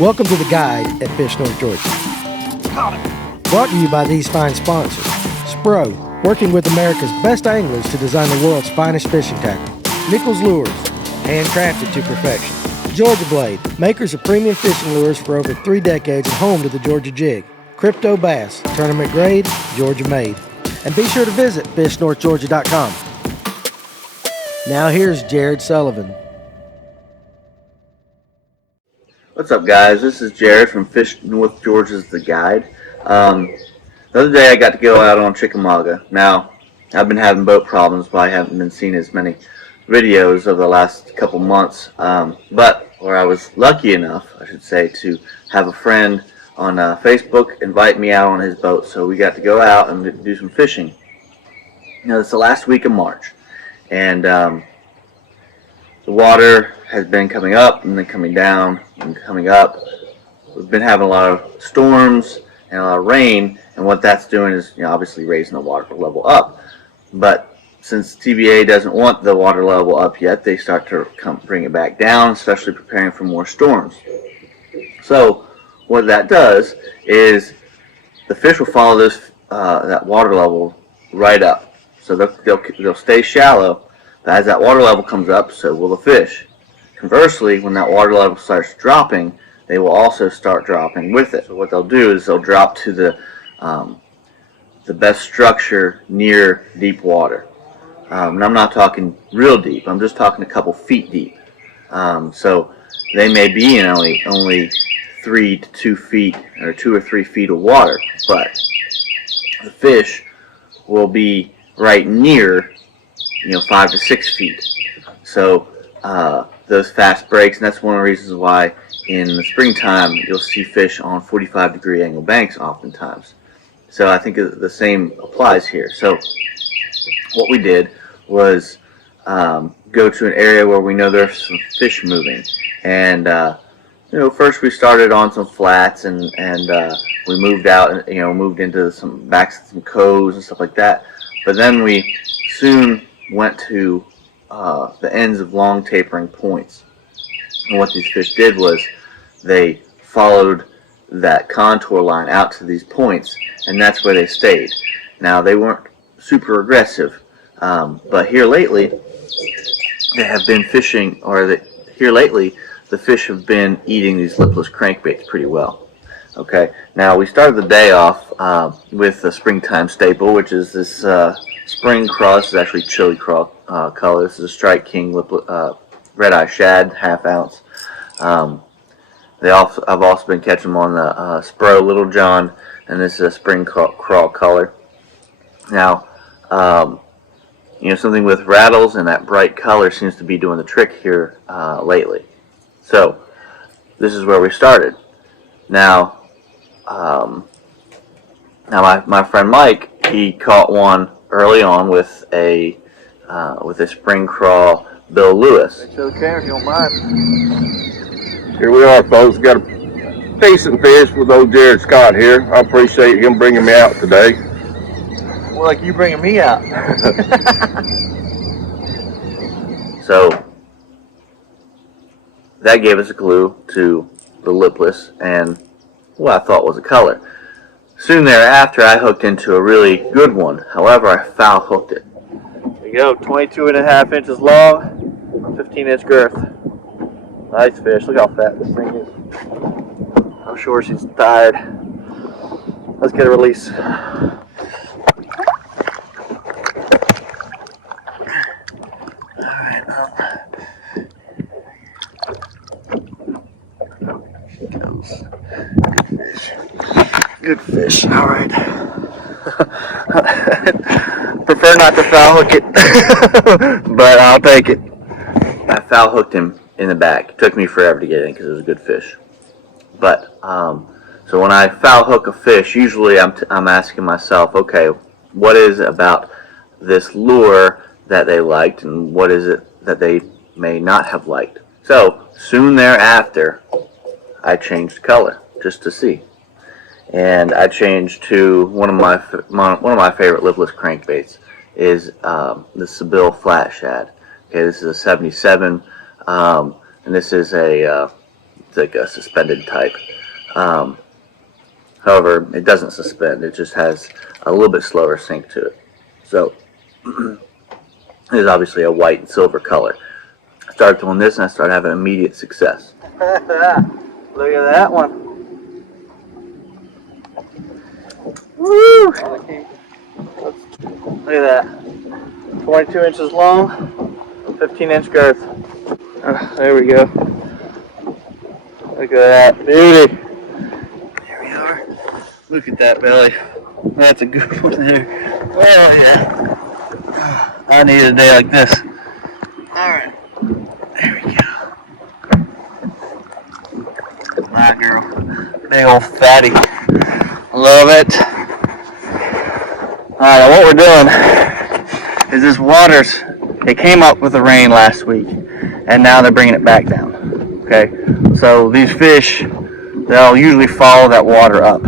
Welcome to The Guide at Fish North Georgia. Brought to you by these fine sponsors. Spro, working with America's best anglers to design the world's finest fishing tackle. Nichols Lures, handcrafted to perfection. Georgia Blade, makers of premium fishing lures for over 3 decades and home to the Georgia Jig. Crypto Bass, tournament grade, Georgia made. And be sure to visit fishnorthgeorgia.com. Now here's Jared Sullivan. What's up, guys? This is Jared from Fish North Georgia's The Guide. The other day I got to go out on Chickamauga. Now, I've been having boat problems, but I haven't been seeing as many videos over the last couple months. But where I was lucky enough, I should say, to have a friend on Facebook invite me out on his boat. So we got to go out and do some fishing. It's the last week of March. And the water has been coming up and then coming down and coming up. We've been having a lot of storms and a lot of rain, and what that's doing is, obviously raising the water level up. But since TVA doesn't want the water level up yet, they start to bring it back down, especially preparing for more storms. So what that does is the fish will follow this that water level right up. So they'll stay shallow, but as that water level comes up, so will the fish. Conversely, when that water level starts dropping, they will also start dropping with it. So what they'll do is they'll drop to the best structure near deep water. And I'm not talking real deep. I'm just talking a couple feet deep. So they may be in only 3 to 2 feet or 2 or 3 feet of water, but the fish will be right near 5 to 6 feet. So those fast breaks, and that's one of the reasons why in the springtime you'll see fish on 45-degree angle banks oftentimes. So I think the same applies here. So what we did was go to an area where we know there's some fish moving, and first we started on some flats, and we moved out, moved into some coves and stuff like that. But then we soon went to the ends of long tapering points. And what these fish did was they followed that contour line out to these points, and that's where they stayed. Now, they weren't super aggressive, but here lately they have been fishing, here lately the fish have been eating these lipless crankbaits pretty well. Okay, now we started the day off with a springtime staple, which is this spring craw. This is actually chili craw color. This is a Strike King red-eye shad, ½ ounce. I've also been catching them on the Spro Little John, and this is a spring craw color. Now, something with rattles and that bright color seems to be doing the trick here lately. So this is where we started. Now, my friend Mike, he caught one early on with a spring craw Bill Lewis. It's okay if you don't mind. Here we are, folks. Got a decent fish with old Jared Scott here. I appreciate him bringing me out today. More like you bringing me out. So that gave us a clue to the lipless and what I thought was a color. Soon thereafter, I hooked into a really good one. However, I foul hooked it. There you go, 22.5 inches long, 15-inch girth. Nice fish. Look how fat this thing is. I'm sure she's tired. Let's get a release. Alright, she goes. Good fish. Alright. Prefer not to foul hook it, but I'll take it. I foul hooked him in the back. It took me forever to get in because it was a good fish. But so when I foul hook a fish, usually I'm asking myself, okay, what is it about this lure that they liked, and what is it that they may not have liked? So soon thereafter, I changed color just to see, and I changed to one of my favorite lipless crankbaits is the Sébile Flatt Shad. Okay, this is a 77, and this is a It's like a suspended type. However, it doesn't suspend. It just has a little bit slower sink to it. So it is obviously a white and silver color. I started throwing this and I started having immediate success. Look at that one. Woo! Look at that. 22 inches long, 15-inch girth. There we go. Look at that beauty. There we are. Look at that belly. That's a good one there. Oh yeah. I need a day like this. Alright. There we go. My girl. Big old fatty. Love it. Alright, what we're doing is this water's, it came up with the rain last week and now they're bringing it back down. Okay, so these fish, they'll usually follow that water up.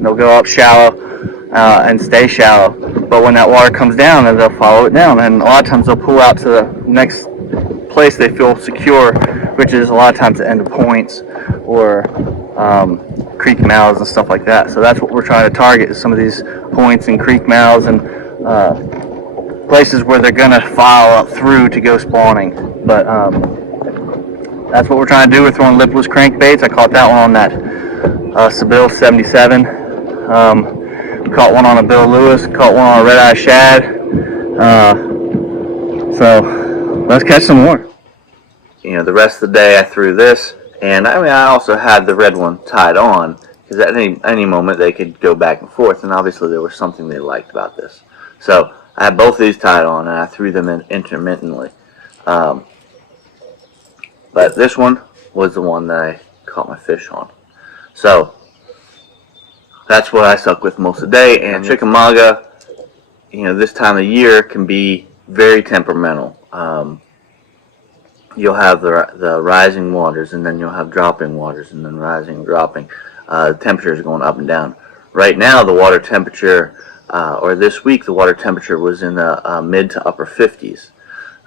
They'll go up shallow and stay shallow, but when that water comes down, then they'll follow it down, and a lot of times they'll pull out to the next place they feel secure, which is a lot of times the end of points or creek mouths and stuff like that. So that's what we're trying to target, is some of these points and creek mouths and places where they're going to file up through to go spawning. But that's what we're trying to do. We're throwing lipless crankbaits. I caught that one on that Sébile 77. Caught one on a Bill Lewis. Caught one on a red-eye shad. So let's catch some more. You know, the rest of the day I threw this, and I mean I also had the red one tied on, because at any moment they could go back and forth, and obviously there was something they liked about this. So I had both of these tied on and I threw them in intermittently. But this one was the one that I caught my fish on. So that's what I stuck with most of the day. And Chickamauga, you know, this time of year can be very temperamental. You'll have the rising waters, and then you'll have dropping waters, and then rising and dropping. The temperatures are going up and down. Right now, the water temperature, or this week, the water temperature was in the mid to upper 50s.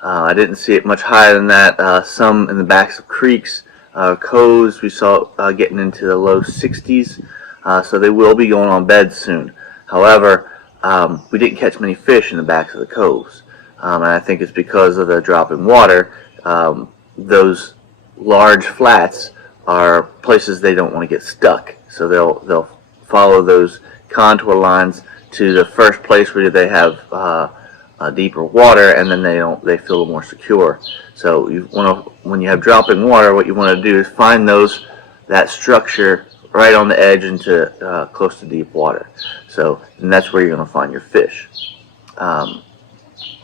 I didn't see it much higher than that. Some in the backs of creeks, coves, we saw getting into the low 60s. So they will be going on beds soon. However, we didn't catch many fish in the backs of the coves. And I think it's because of the dropping water. Those large flats are places they don't want to get stuck. So they'll follow those contour lines to the first place where they have deeper water, and then they feel more secure. So when you have dropping water, what you want to do is find that structure right on the edge into close to deep water. So and that's where you're going to find your fish. And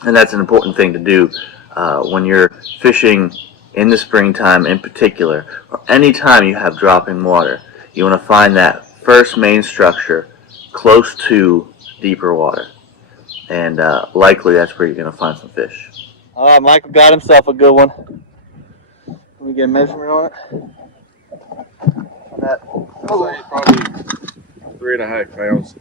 that's an important thing to do when you're fishing in the springtime in particular, or any time you have dropping water. You want to find that first main structure close to deeper water. And likely that's where you're going to find some fish. All right, Michael got himself a good one. Can we get a measurement on it? On that? I'd say probably 3.5 pounds.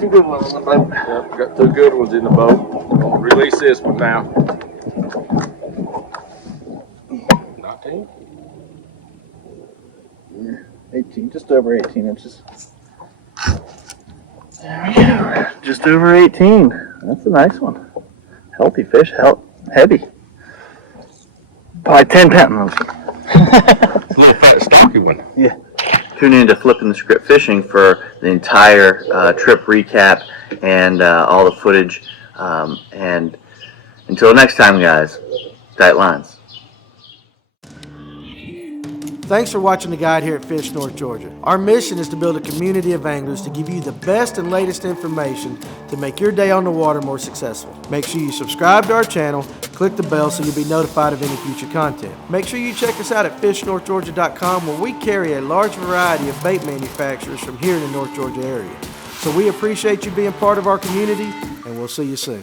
Two good ones on the boat. Yep, got 2 good ones in the boat. I'm gonna release this one now. 19? Yeah, 18, just over 18 inches. There we go. Just over 18. That's a nice one. Healthy fish, heavy. Probably 10 pounds. It's a little fat, stocky one. Yeah. Tune in to Flipping the Script Fishing for the entire trip recap and all the footage. And until next time, guys, tight lines. Thanks for watching the guide here at Fish North Georgia. Our mission is to build a community of anglers to give you the best and latest information to make your day on the water more successful. Make sure you subscribe to our channel, click the bell so you'll be notified of any future content. Make sure you check us out at fishnorthgeorgia.com, where we carry a large variety of bait manufacturers from here in the North Georgia area. So we appreciate you being part of our community, and we'll see you soon.